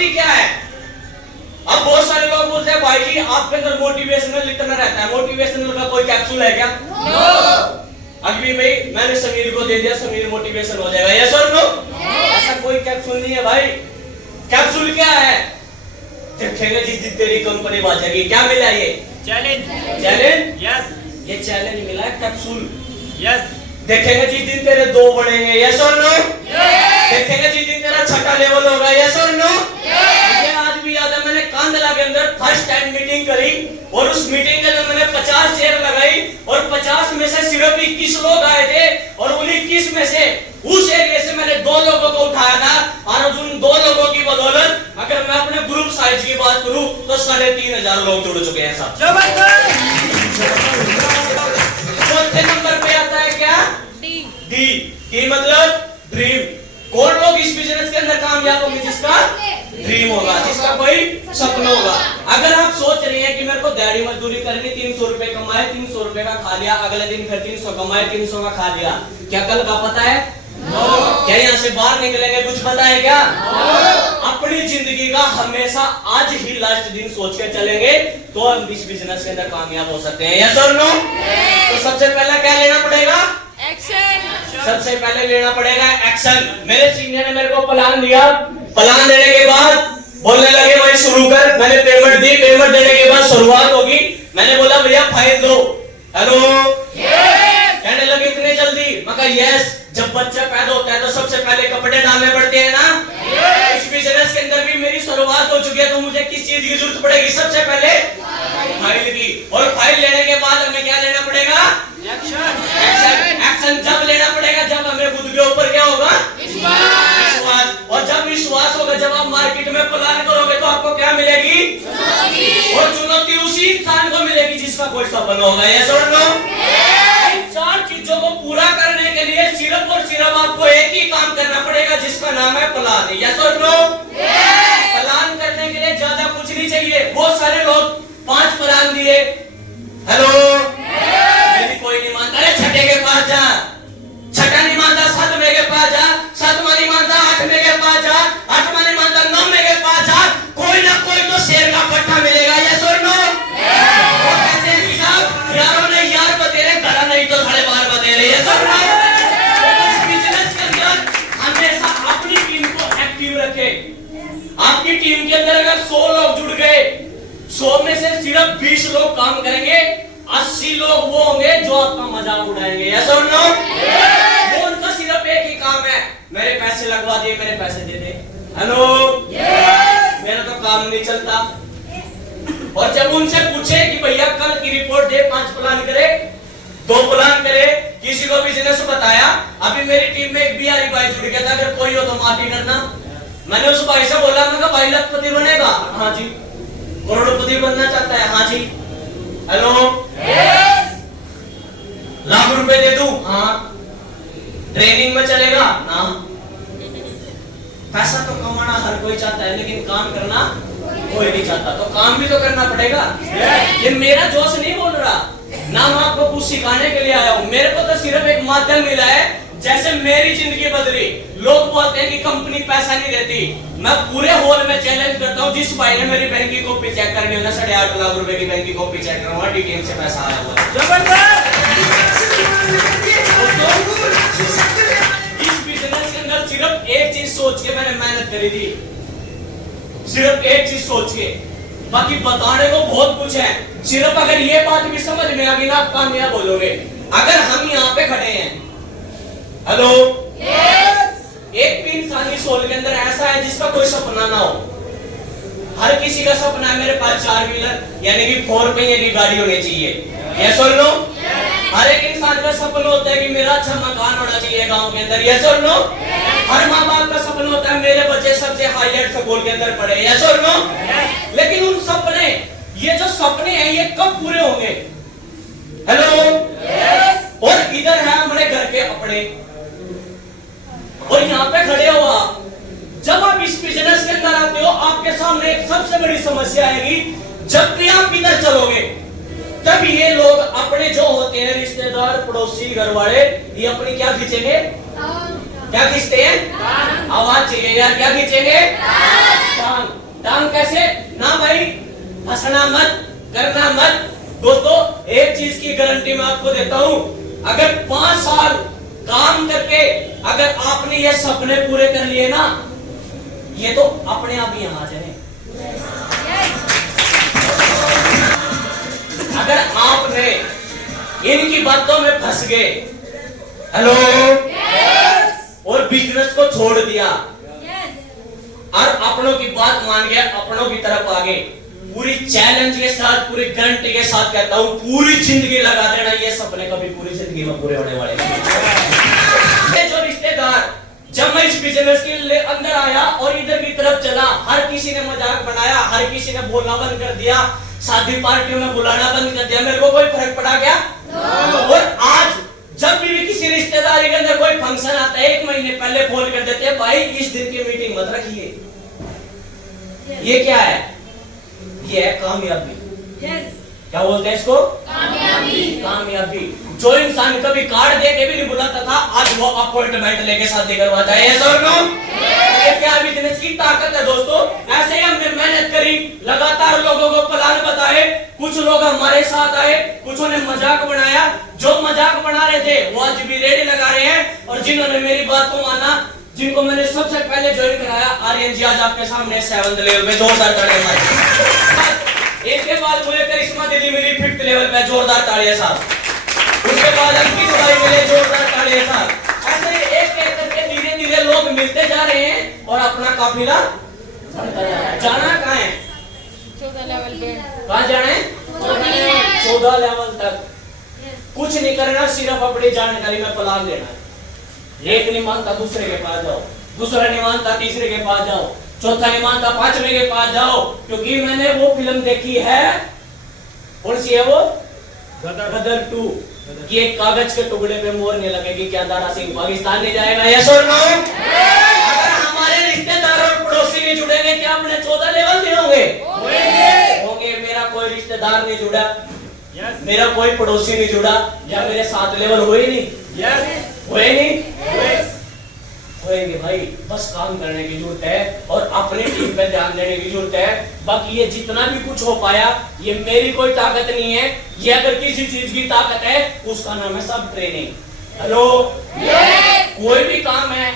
होती क्या है? अब बहुत सारे लोग बोलते हैं भाई जी आपके अंदर मोटिवेशनल इतना रहता है, मोटिवेशनल का कोई कैप्सूल है क्या? अभी मैंने समीर को दे दिया, समीर मोटिवेशन हो जाएगा, यस और नो? ऐसा कोई कैप्सूल नहीं है भाई। कैप्सूल क्या है? देखेंगे जिस दिन तेरी कंपनी बाजेगी। क्या मिला ये? चैलेंज। चैलेंज? यस। ये चैलेंज मिला है, कैप्सूल। यस। देखेंगे जिस दिन तेरे 2 बढ़ेंगे, यस और नो? देखेंगे जिस दिन तेरा 6ठा लेवल होगा, यस और नो? मुझे आज भी याद है, मैंने कांदला के अंदर फर्स्ट टाइम मीटिंग करी और उस मीटिंग के अंदर मैंने 50 चेयर लगाई और 50 में से सिर्फ 21 लोग आए थे और उन 21 में से उस एरिया से मैंने 2 लोगों को उठाया था और उन 2 लोगों की बदौलत अगर मैं अपने ग्रुप साइज की बात करूं तो 3500 लोग जुड़ चुके हैं साहब। चौथे नंबर पे आता है क्या? डी मतलब ड्रीम। कौन लोग इस बिजनेस के अंदर कामयाब होंगे? जिसका ड्रीम होगा, जिसका कोई सपना होगा। अगर आप सोच रहे हैं कि मेरे को दिहाड़ी मजदूरी करनी, 300 रुपए कमाए, 300 रुपए का खा लिया, अगले दिन फिर 300 कमाए, 300 का खा लिया, क्या कल का पता है? क्या यहाँ से बाहर निकलेंगे कुछ पता है क्या? अपनी जिंदगी का हमेशा आज ही लास्ट दिन सोच के चलेंगे तो हम इस बिजनेस के अंदर कामयाब हो सकते हैं, यस और नो? तो सबसे पहला क्या लेना पड़ेगा? एक्शन। सबसे पहले लेना पड़ेगा एक्शन। मेरे सीनियर ने मेरे को प्लान दिया, प्लान देने के बाद बोलने लगे भाई शुरू कर। मैंने पेमेंट दी, पेमेंट देने के बाद शुरुआत होगी। मैंने बोला भैया फाइल दो। हेलो, कहने लगे इतने जल्दी? मैं कहा यस। जब बच्चा पैदा होता है तो सबसे पहले कपड़े डालने पड़ते हैं ना। इस बिजनेस के अंदर भी मेरी शुरुआत हो चुकी है तो मुझे किस चीज की जरूरत पड़ेगी? सबसे पहले फाइल की। और फाइल लेने के बाद हमें क्या लेना पड़ेगा? एक्शन जब लेना पड़ेगा जब हमें खुद के ऊपर क्या होगा? विश्वास। और जब विश्वास होगा, जब आप मार्केट में प्लान करोगे तो आपको क्या मिलेगी? और चुनौती उसी इंसान को मिलेगी जिसका कोई सपना होगा, यस और नो? इन 4 चीजों को पूरा करने के लिए सिर्फ और सिर्फ आपको एक ही काम करना पड़ेगा जिसका नाम है प्लान, यस और नो? प्लान करने के लिए ज्यादा कुछ नहीं चाहिए। बहुत सारे लोग 5 प्लान दिए, हेलो कोई नहीं मानता, अरे छठे के पास जा, छठा नहीं मानता 7वें के पास जा, 7वां नहीं मानता 8वें के पास जा, 8वां नहीं मानता 9वें के पास जा, कोई ना कोई तो शेर का पट्टा मिलेगा, यस और नो? वो कहते हैं कि साहब यारों ने यार बतेरे धरा नहीं तो 12.5 बतेरे, यस और नो? इस बिजनेस के अंदर हमेशा अपनी टीम को एक्टिव रखें। आपकी टीम के अंदर अगर 100 लोग जुड़ गए, 100 में से सिर्फ 20 लोग काम करेंगे, 80 लोग वो होंगे जो आपका मजाक उड़ाएंगे, यस और नो? वो उनका सिर्फ एक ही काम है, मेरे पैसे लगवा दिए, मेरे पैसे दे दे। हेलो, मेरा तो काम नहीं चलता। और जब उनसे पूछे कि भैया कल की रिपोर्ट दे, 5 प्लान करे, 2 प्लान करे, किसी को बिजनेस बताया। अभी मेरी टीम में एक बिहारी भाई जुड़ गया था, अगर कोई हो तो माफी करना। मैंने उस भाई से बोला, मैं कहा भाई लखपति बनेगा? हाँ जी। करोड़पति बनना चाहता है? हाँ जी। हेलो, लाख रुपए दे दूं? हाँ। ट्रेनिंग में चलेगा? ना। पैसा तो कमाना हर कोई चाहता है लेकिन काम करना कोई नहीं चाहता, तो काम भी तो करना पड़ेगा। ये मेरा जोश नहीं बोल रहा ना, मैं आपको कुछ सिखाने के लिए आया हूँ। मेरे को तो सिर्फ एक माध्यम मिला है, जैसे मेरी जिंदगी बदली। लोग बोलते हैं कि कंपनी पैसा नहीं देती, मैं पूरे हॉल में चैलेंज करता हूँ जिस भाई ने मेरी बैंक की कॉपी चेक करनी हो ना, 8.5 लाख रुपए की बैंक की कॉपी चेक करूंगा, डीटीएम से पैसा आया हुआ। इस बिजनेस के अंदर सिर्फ एक चीज सोच के मैंने मेहनत करी थी, सिर्फ एक चीज सोच के। बाकी बताने को बहुत कुछ है, सिर्फ अगर ये बात भी समझ में आ गई ना आप कामयाब हो जाओगे। अगर हम यहाँ पे खड़े हैं, हेलो, एक भी इंसानी सोल के अंदर ऐसा है जिसका कोई सपना ना हो। हर किसी का सपना है मेरे पास 4 व्हीलर यानी कि 4 पहिए की गाड़ी होनी चाहिए, यस और नो? हर एक इंसान का सपना होता है कि मेरा अच्छा मकान होना चाहिए गांव के अंदर, यस और नो? हर माँ बाप का सपना होता है मेरे बच्चे सबसे हाईलाइट स्कूल के अंदर पढ़े, यस और नो? लेकिन उन सपने, ये जो सपने हैं ये कब पूरे होंगे? हेलो, और इधर है हमारे घर के अपने, और यहाँ पे खड़े हो आप। जब आप इस बिजनेस के अंदर आते हो आपके सामने एक सबसे बड़ी समस्या आएगी, जब भी आप इधर चलोगे तब ये लोग अपने जो होते हैं रिश्तेदार, पड़ोसी, घर वाले, ये अपनी क्या खींचेंगे? क्या खींचते हैं? आवाज चाहिए यार, क्या खींचेंगे? आपको देता हूं, अगर 5 साल काम करके अगर आपने ये सपने पूरे कर लिए ना, ये तो अपने आप ही यहां आ जाए। अगर आपने इनकी बातों में फंस गए, हेलो, और बिजनेस को छोड़ दिया और अपनों की बात मान गया, अपनों की तरफ आगे, पूरी चैलेंज के साथ, पूरी गारंटी के साथ कहता हूं, पूरी जिंदगी लगा देना, ये सपने कभी पूरी जिंदगी में पूरे होने वाले नहीं। जो रिश्तेदार, जब मैं इस बिजनेस के अंदर आया और इधर की तरफ चला, हर किसी ने मजाक बनाया, हर किसी ने बोलना बंद कर दिया, शादी पार्टियों में बुलाना बंद कर दिया, मेरे को कोई फर्क पड़ा क्या? और आज जब भी किसी रिश्तेदारी के अंदर कोई फंक्शन आता है, 1 महीने पहले फोन कर देते हैं, भाई इस दिन की मीटिंग मत रखिए। ये क्या है? ये है कामयाबी। क्या बोलते हैं इसको? कामयाबी। जो इंसान कभी कार्ड दे के भी नहीं बुलाता था, आज वो अपॉइंटमेंट लेके शादी करवाता है। yes or no? ये क्या बिजनेस की ताकत है दोस्तों। ऐसे ही हमने मेहनत करी, लगातार लोगों को प्लान बताए, कुछ लोग हमारे साथ आए, कुछ ने मजाक बनाया, जो मजाक बना रहे थे वो आज भी रेडी लगा रहे हैं, और जिन्होंने मेरी बात को माना, जिनको मैंने सबसे पहले ज्वाइन कराया, आर्यन जी आज आपके सामने 7th लेवल पे, जोरदार तालियां मारिए। एक के बाद मुझे करिश्मा दीदी मिली 5th लेवल पे, जोरदार तालियां साहब। उसके बाद अंकित भाई मिले, जोरदार तालियां साहब। ऐसे एक एक करके धीरे धीरे लोग मिलते जा रहे हैं और अपना काफिला बढ़ता जा रहा है। जाना कहाँ है? 14 लेवल पे। कहाँ जाना है? 14 लेवल तक। कुछ नहीं करना, सिर्फ अपनी जानकारी में प्लान लेना है। एक नहीं मानता दूसरे के पास जाओ, दूसरा नहीं मानता तीसरे के पास जाओ, चौथा नहीं मानता 5वें के पास जाओ, क्योंकि मैंने वो फिल्म देखी है, कौन सी है वो? गदर 2, कि एक कागज के टुकड़े पे मोर नहीं लगेगी, क्या दारा सिंह पाकिस्तान नहीं जाएगा? यस और नो? अगर हमारे रिश्तेदार और पड़ोसी नहीं जुड़ेंगे, क्या अपने 14 लेवल नहीं होंगे? होंगे। मेरा कोई रिश्तेदार नहीं जुड़ा, मेरा कोई पड़ोसी नहीं जुड़ा, या मेरे 7 लेवल हुए नहीं? हुए नहीं? होएंगे भाई। बस काम करने की जरूरत है और अपनी टीम पे ध्यान देने की जरूरत है। बाकी ये जितना भी कुछ हो पाया, ये मेरी कोई ताकत नहीं है। ये अगर किसी चीज की ताकत है, उसका नाम है सब ट्रेनिंग। हेलो, कोई भी काम है